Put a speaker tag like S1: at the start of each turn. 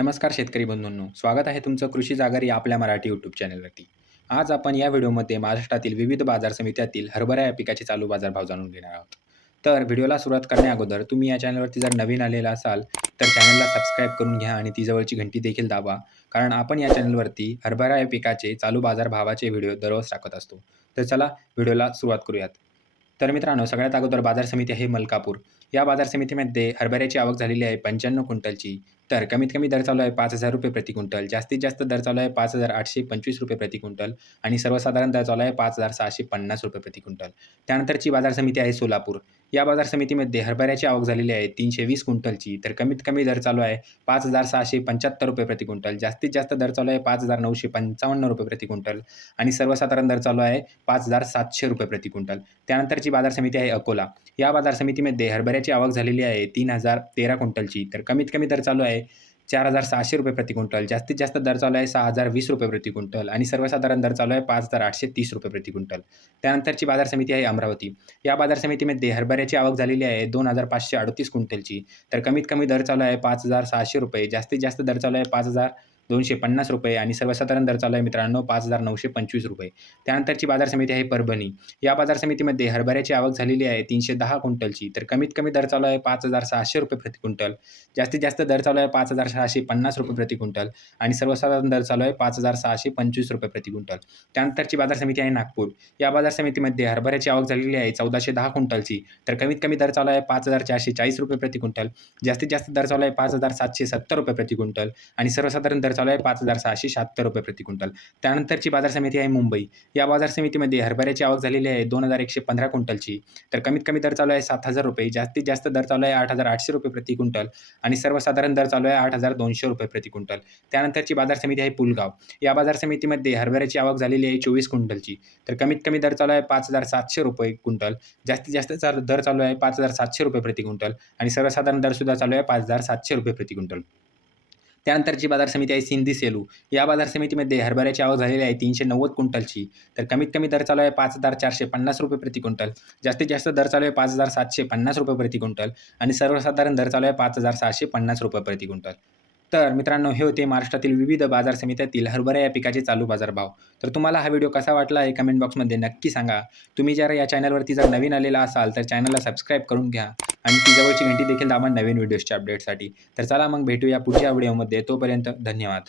S1: नमस्कार शेतकरी बंधूंनो. स्वागत आहे तुमचं कृषी जागर या आपल्या मराठी यूट्यूब चॅनलवरती आज आपण या व्हिडिओमध्ये महाराष्ट्रातील विविध बाजार समित्यातील हरभरा या पिकाचे चालू बाजारभाव जाणून घेणार आहोत. तर व्हिडिओला सुरुवात करण्याअगोदर तुम्ही या चॅनलवरती जर नवीन आलेला असाल तर चॅनलला सबस्क्राईब करून घ्या आणि ती जवळची घंटी देखील दाबा. कारण आपण या चॅनलवरती हरभरा या पिकाचे चालू बाजारभावाचे व्हिडिओ दररोज टाकत असतो. तर चला व्हिडिओला सुरुवात करूयात. तर मित्रांनो सगळ्यात अगोदर बाजार समिती आहे मलकापूर. या बाजार समितीमध्ये हरभऱ्याची आवक झालेली आहे पंच्याण्णव क्विंटलची. तर कमीत कमी दर चालू आहे पाच हजार रुपये प्रति क्विंटल. जास्तीत जास्त दर चालू आहे पाच हजार आठशे पंचवीस रुपये प्रति क्विंटल आणि सर्वसाधारण दर चालू आहे पाच हजार सहाशे पन्नास रुपये प्रति क्विंटल. त्यानंतरची बाजार समिती आहे सोलापूर. या बाजार समितीमध्ये हरभऱ्याची आवक झालेली आहे तीनशे वीस क्विंटलची. तर कमीत कमी दर चालू आहे पाच हजार सहाशे पंच्याहत्तर रुपये प्रति क्विंटल. जास्तीत जास्त दर चालू आहे पाच हजार नऊशे पंचावन्न रुपये प्रति क्विंटल आणि सर्वसाधारण दर चालू आहे पाच हजार सातशे रुपये प्रति क्विंटल. त्यानंतरची बाजार समिती आहे अकोला. या बाजार समितीमध्ये हरभऱ्याची आवक झालेली आहे तीन हजार तेरा क्विंटलची. तर कमीत कमी दर चालू आहे चार हजार सहाशे रुपये प्रति क्विंटल जास्तीत जास्त दर चालू आहे सहा हजार वीस रुपये प्रति क्विंटल आणि सर्वसाधारण दर चालू आहे पाच हजार आठशे तीस रुपये प्रति क्विंटल. त्यानंतरची बाजार समिती आहे अमरावती. या बाजार समितीमध्ये हरभऱ्याची आवक झालेली आहे दोन हजार पाचशे अडतीस क्विंटलची. तर कमीत कमी दर चालू आहे पाच हजार सहाशे रुपये जास्तीत जास्त दर चालू आहे पाच हजार दोनशे पन्नास रुपये आणि सर्वसाधारण दर चालू आहे मित्रांनो पाच हजार नऊशे पंचवीस रुपये. त्यानंतरची बाजार समिती आहे परभणी. या बाजार समितीमध्ये हरभऱ्याची आवक झालेली आहे तीनशे दहा क्विंटलची. तर कमीत कमी दर चालू आहे पाच हजार सहाशे रुपये प्रति क्विंटल. जास्तीत जास्त दर चालू आहे पाच हजार सहाशे पन्नास रुपये प्रति क्विंटल आणि सर्वसाधारण दर चालू आहे पाच हजार सहाशे पंचवीस रुपये प्रति क्विंटल. त्यानंतरची बाजार समिती आहे नागपूर. या बाजार समितीमध्ये हरभऱ्याची आवक झालेली आहे चौदाशे दहा क्विंटलची. तर कमीत कमी दर चालू आहे पाच हजार चारशे चाळीस रुपये प्रति क्विंटल. जास्तीत जास्त दर चालू आहे पाच हजार सातशे सत्तर रुपये प्रति क्विंटल आणि सर्वसाधारण दर चालू आहे पाच हजार सहाशे शहात्तर रुपये प्रति क्विंटल. त्यानंतरची बाजार समिती आहे मुंबई. या बाजार समितीमध्ये हरभऱ्याची आवक झालेली आहे दोन हजार एकशे पंधरा क्विंटलची. तर कमीत कमी दर चालू आहे सात हजार रुपये. जास्तीत जास्त दर चालू आहे आठ हजार आठशे रुपये प्रति क्विंटल आणि सर्वसाधारण दर चालू आहे आठ हजार दोनशे रुपये प्रति क्विंटल. त्यानंतरची बाजार समिती आहे पुलगाव. या बाजार समितीमध्ये हरभऱ्याची आवक झालेली आहे चोवीस क्विंटलची. तर कमीत कमी दर चालू आहे पाच हजार सातशे रुपये क्विंटल. जास्तीत जास्त दर चालू आहे पाच हजार सातशे रुपये प्रति क्विंटल आणि सर्वसाधारण दरसुद्धा चालू आहे पाच हजार सातशे रुपये प्रति क्विंटल. त्यानंतरची बाजार समिती आहे सिंधी सेलू. या बाजार समितीमध्ये हरभऱ्याची आवक झालेली आहे तीनशे नव्वद क्विंटलची. तर कमीत कमी दर चालू आहे पाच हजार चारशे पन्नास रुपये प्रति क्विंटल. जास्तीत जास्त दर चालू आहे पाच हजार सातशे पन्नास रुपये प्रति क्विंटल आणि सर्वसाधारण दर चालू आहे पाच हजार सहाशे पन्नास रुपये प्रति क्विंटल. तर मित्रांनो हे होते महाराष्ट्रातील विविध बाजार समित्यातील हरभरा या पिकाचे चालू बाजारभाव तर तुम्हाला हा व्हिडिओ कसा वाटला आहे कमेंट बॉक्समध्ये नक्की सांगा. तुम्ही जर या चॅनलवरती जर नवीन आलेला असाल तर चॅनलला सबस्क्राईब करून घ्या. आणि ती जवळची घंटी देखील दाबा नवीन व्हिडिओजच्या अपडेटसाठी तर चला मग भेटूया पुढच्या व्हिडिओमध्ये तोपर्यंत धन्यवाद.